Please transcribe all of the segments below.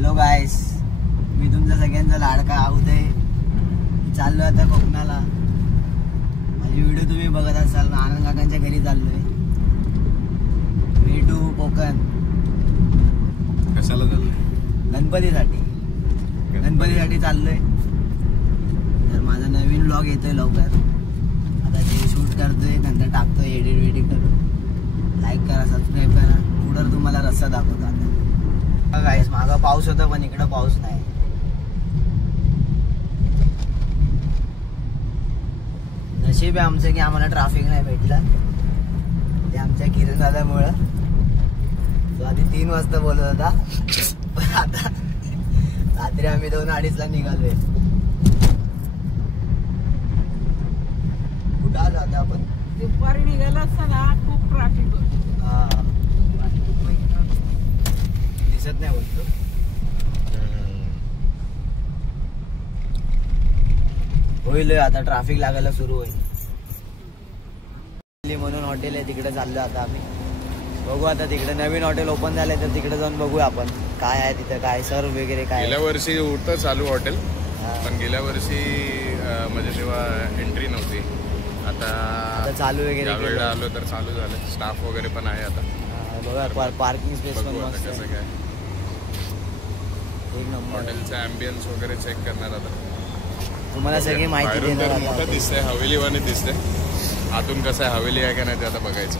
Hello guys, मी तुमचा सगळ्यांचा लाडका उदय. चाललोय आता कोकणाला. माझी व्हिडिओ तुम्ही बघत असाल. आनंद काकांच्या घरी चाललोय. Way to Konkan. कशाला चाललोय? गणपतीसाठी चाललोय. तर माझा नवीन व्लॉग येतोय लवकर. आता ते शूट करतोय, नंतर टाकतोय एडिट करून. लाईक करा, सबस्क्राईब करा. पुढं तुम्हाला रस्ता दाखवतो. आता गाईस, मागं पाऊस होता पण इकडं पाऊस नाही. नशीब आहे आमचं की आम्हाला ट्रॅफिक नाही भेटलं. ते आमच्या किरण दादामुळं. तो आधी 3 वाजता बोलत होता, पण आता रात्री आम्ही 2:30ला निघालोय. कुठं आलो आता आपण? दुपारी निघाला असताना खूप ट्रॅफिक होतं. हा, दिसत नाही बोलतो. होईल आता, ट्रॅफिक लागायला सुरू होईल. म्हणून हॉटेल आहे, तिकडे चाललो आता आम्ही. बघू आता, तिकडे नवीन हॉटेल ओपन झालंय तर तिकडे जाऊन बघूया आपण काय आहे तिथं, काय सर्व वगैरे काय. गेल्या वर्षी होतं चालू हॉटेल, पण गेल्या वर्षी म्हणजे तेव्हा एंट्री नव्हती. आता चालू वगैरे वेळेला आलो तर चालू झालं. स्टाफ वगैरे पण आहे आता. बघा, पार्किंग स्पेस पण मस्त कसं काय, एक नंबर. हॉटेलचा ॲम्बियन्स वगैरे चेक करणार आता. तुम्हाला सगळी माहिती देणार. मोठं दिसतंय, हवेलीवाने दिसतंय. आतून कसं आहे, हवेली आहे का नाही ते आता बघायचं.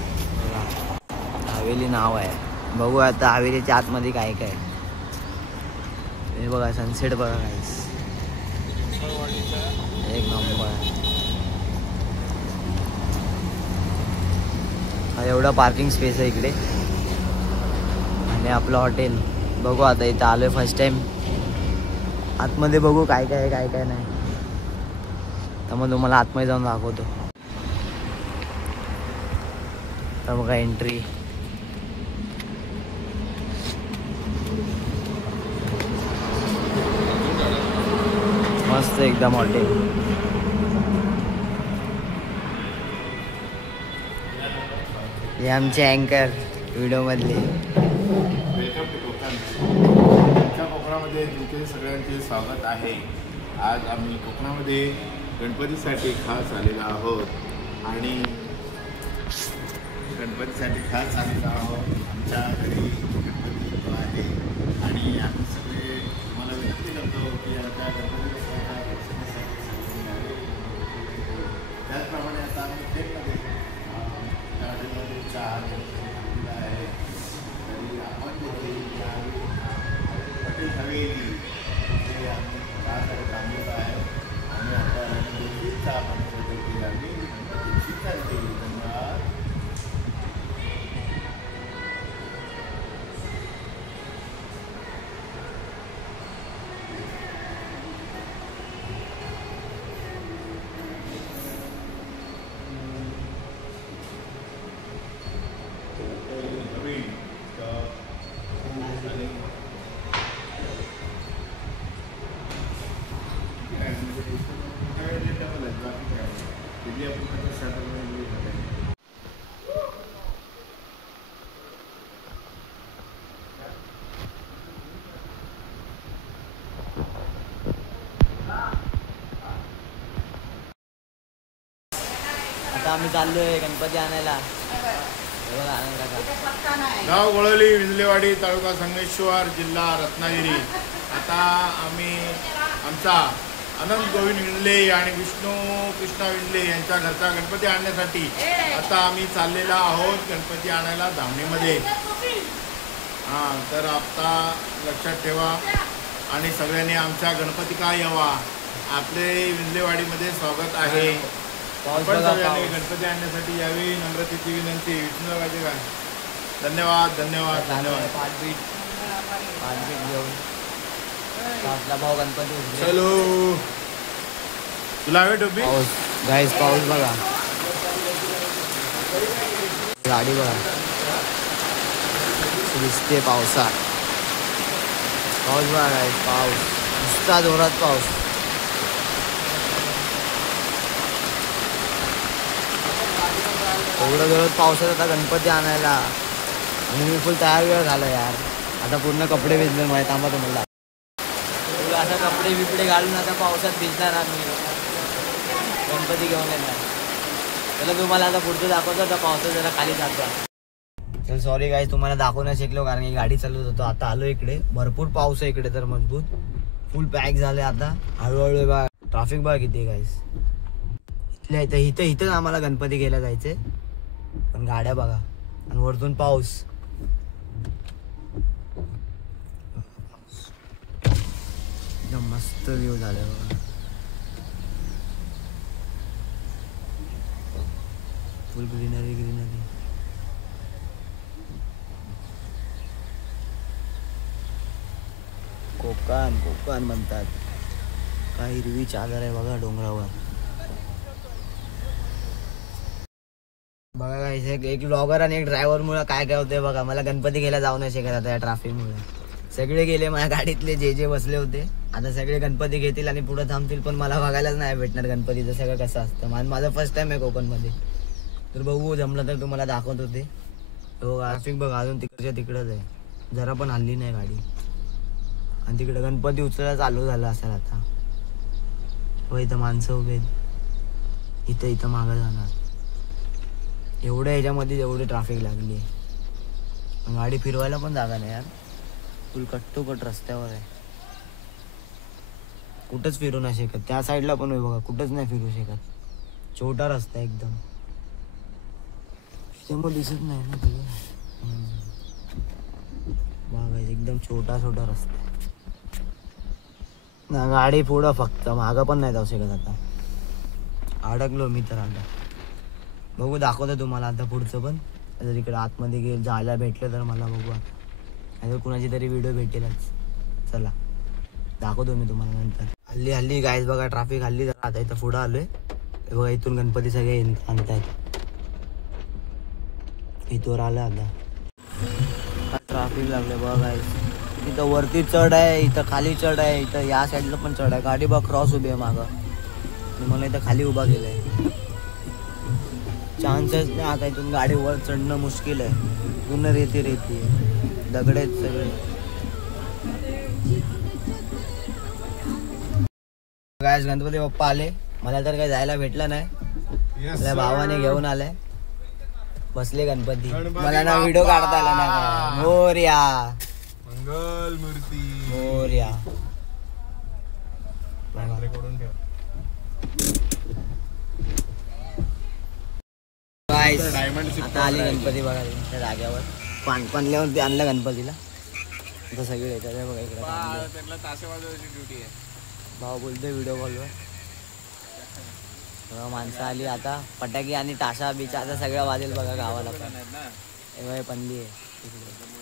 हवेली नाव आहे. बघू आता हवेलीच्या आतमध्ये काय काय. हे बघा, सनसेट बघा गाईस, एक नंबर. हा एवढा पार्किंग स्पेस आहे इकडे. आणि आपलं हॉटेल बघू आता. इथं आलोय फर्स्ट टाइम. आतमध्ये बघू काय काय आहे, काय काय नाही. तर मग तुम्हाला आतमध्ये जाऊन दाखवतो. तर बघा एंट्री. मस्त एकदम हॉटेल. हे आमचे अँकर व्हिडिओ मधले. Welcome to Konkan. आमच्या कोकणामध्ये तुमचे सगळ्यांचे स्वागत आहे. आज आम्ही कोकणामध्ये गणपतीसाठी खास आलेलो आहोत. आणि गणपतीसाठी खास आलेलो आहोत. आमच्या घरी गणपती येतो आहे आणि आम्ही सगळे तुम्हाला विनंती करतो की आता गणपती दर्शनासाठी सगळे यावे. त्याचप्रमाणे आता आम्ही ट्रेनमध्ये गाडीमध्ये चहा घेतलेला आहे. तरी आपण तिथे हॉटेल हवेली तिथे आम्ही चहासाठी थांबलेलो आहे. आणि आता देखील चहा पाण्यासाठी आम्ही गणपतीची करते. धन्यवाद. आता आम्ही चाललोय गणपती आणायला. आनंद काका. गाव गोळवली, विंजलेवाडी, तालुका संगमेश्वर, जिल्हा रत्नागिरी. आता आम्ही आमचा अनंत गोविंद विंजले आणि विष्णू कृष्णा विंजले यांच्या घरचा गणपती आणण्यासाठी आता आम्ही चाललेला आहोत गणपती आणायला धामणीमध्ये. तर आता लक्षात ठेवा आणि सगळ्यांनी आमच्या गणपती का यावा. आपले विंजलेवाडीमध्ये स्वागत आहे. आपण सगळ्यांनी गणपती आणण्यासाठी यावी, नम्रतेची विनंती. विष्णू काय. धन्यवाद धन्यवाद धन्यवाद. पाठबीट घेऊन आपला भाऊ गणपती. चलो, तुला हवे टोपी? पाऊस गाईस, पाऊस बघा. गाडी बघा दिसते पावसात. पाऊस बघा गाईस, पाऊस नुसता जोरात पाऊस. एवढं जोरात पावसात आता गणपती आणायला. आणि मी फुल तयार झालो यार. आता पूर्ण कपडे भिजले माझे. थांबा तुम्हाला आता कपडे बिपडे घालून आता पावसात भिजणार आम्ही गणपती घेऊन येणार. चला तुम्हाला आता पुढचं दाखवतो आता पावसात जरा खाली जातो. तर सॉरी गाईज तुम्हाला दाखवू नाही शिकलो कारण की गाडी चालवत होतो. आता आलो इकडे भरपूर पाऊस आहे इकडे तर मजबूत फुल पॅक झाले. आता हळूहळू बघा ट्रॅफिक बघा किती गाईज इथल्या इथं इथं इथंच आम्हाला गणपती घ्यायला जायचे पण गाड्या बघा आणि वरतून पाऊस. एकदम मस्त व्ह्यू झाला बघा. फुल ग्रीनरी ग्रीनरी. कोकण कोकण म्हणतात. काय हिरवी चादर आहे बघा डोंगरावर. बघा काय एक ब्लॉगर आणि एक ड्रायव्हर मुळे काय काय होते बघा. मला गणपती घ्यायला जाऊ नाही शकत आता या ट्रॅफिक मुळे. सगळे गेले माझ्या गाडीतले जे बसले होते. आता सगळे गणपती घेतील आणि पुढे थांबतील पण मला बघायलाच नाही भेटणार गणपतीचं सगळं कसं असतं. माझं फर्स्ट टाइम आहे कोकणमध्ये तर बघू जमलं तर तुम्हाला दाखवत होते. हो ट्रॅफिक बघा अजून तिकडच्या तिकडंच आहे जरा पण हल्ली नाही गाडी. आणि तिकडे गणपती उचलायला चालू झालं असेल आता. हो इथं माणसं उभे आहेत. इथं इथं मागं जाणार एवढ्या ह्याच्यामध्ये एवढी ट्रॅफिक लागली आहे. गाडी फिरवायला पण जागा नाही यार. फुल कट्टोकट रस्त्यावर आहे. कुठंच फिरू नाही शकत. त्या साईडला पण आहे बघा कुठंच नाही फिरू शकत. छोटा रस्ता एकदम त्यामुळे दिसत नाही ना तुझं. बघा एकदम छोटा छोटा रस्ता ना. गाडी पुढं फक्त मागं पण नाही जाऊ शकत. आता अडकलो मी तर. आता बघू दाखवतो तुम्हाला आता पुढचं पण. जर इकडे आतमध्ये गेलं जायला भेटलं तर मला बघू. आता कुणाची तरी व्हिडिओ भेटेलच. चला दाखवतो मी तुम्हाला नंतर. हल्ली हल्ली गाईज बघा ट्रॅफिक हल्ली जरा. आता इथं पुढं आलोय बघा. इथून गणपती सगळे आणतायत. इथवर आलं आता ट्रॅफिक लागले बघा गाईज. इथं वरती चढ आहे इथं खाली चढ आहे. इथं या साईडला पण चढ आहे. गाडी बघ क्रॉस उभी आहे मागं. मला इथं खाली उभा केलंय. चान्सच नाही आता. इथून गाडी वर चढणं मुश्किल आहे. पूर्ण रेती रेती दगड आहेत सगळे. गाईज गणपती बाप्पा आले. मला तर काही जायला भेटलं नाही. आपल्या भावाने घेऊन आलाय. बसले गणपती. मला ना व्हिडिओ काढता आला नाही. मोरया मंगल मूर्ती मोरया. आता आली गणपती बघा त्या जाग्यावर. पाणल्यावरती आणलं गणपतीला. आता सगळे येतात बघा इकडे. भाऊ बोलतोय व्हिडिओ कॉलवर. माणसं आली आता. फटाके आणि टाशा बिचा आता सगळं वाजेल बघा गावाला पण. पणली आहे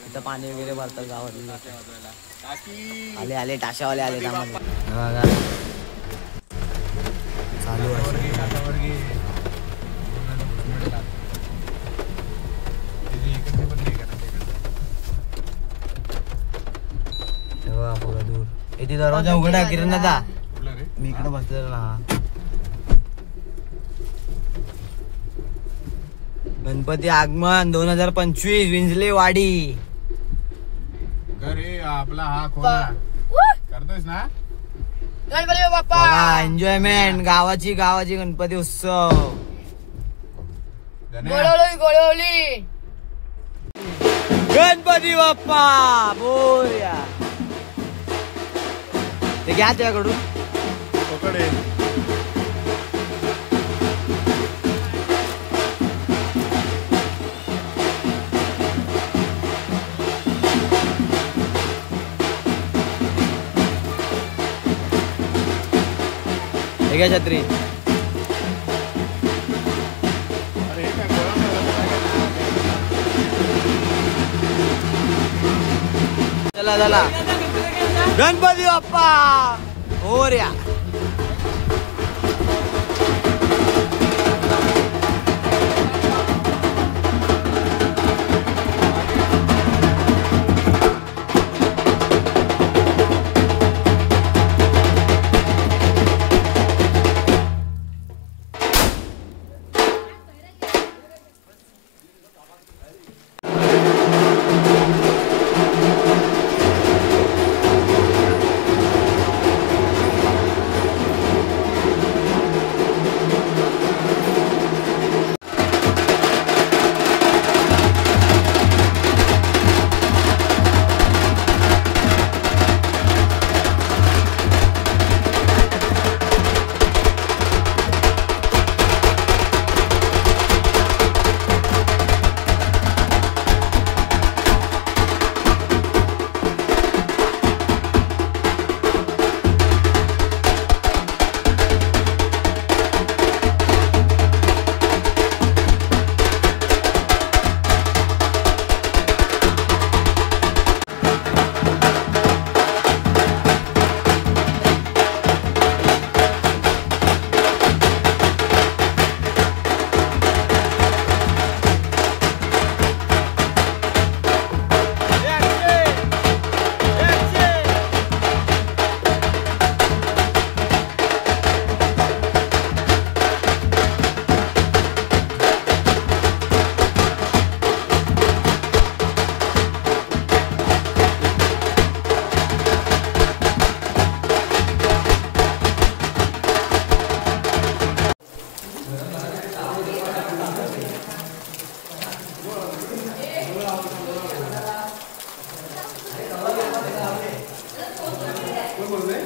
इथं पाणी वगैरे भरतात गावातली. आले आले टाशावाले आले बघा. चालू आहे पुढं दूर. इथे दरवाजा उघडा किरण दादा. मी इकडे बसलेलो ना. गणपती आगमन 2025 विंजलेवाडी. अरे आपला हा खोला करतोयस ना गणपती बाप्पा. एन्जॉयमेंट गावाची गणपती उत्सव. गोळवली गणपती बाप्पा बोल्या. ते घ्या त्याकडून. घ्या छत्री. चला चला गणपती बाप्पा मोरया. बोलतोय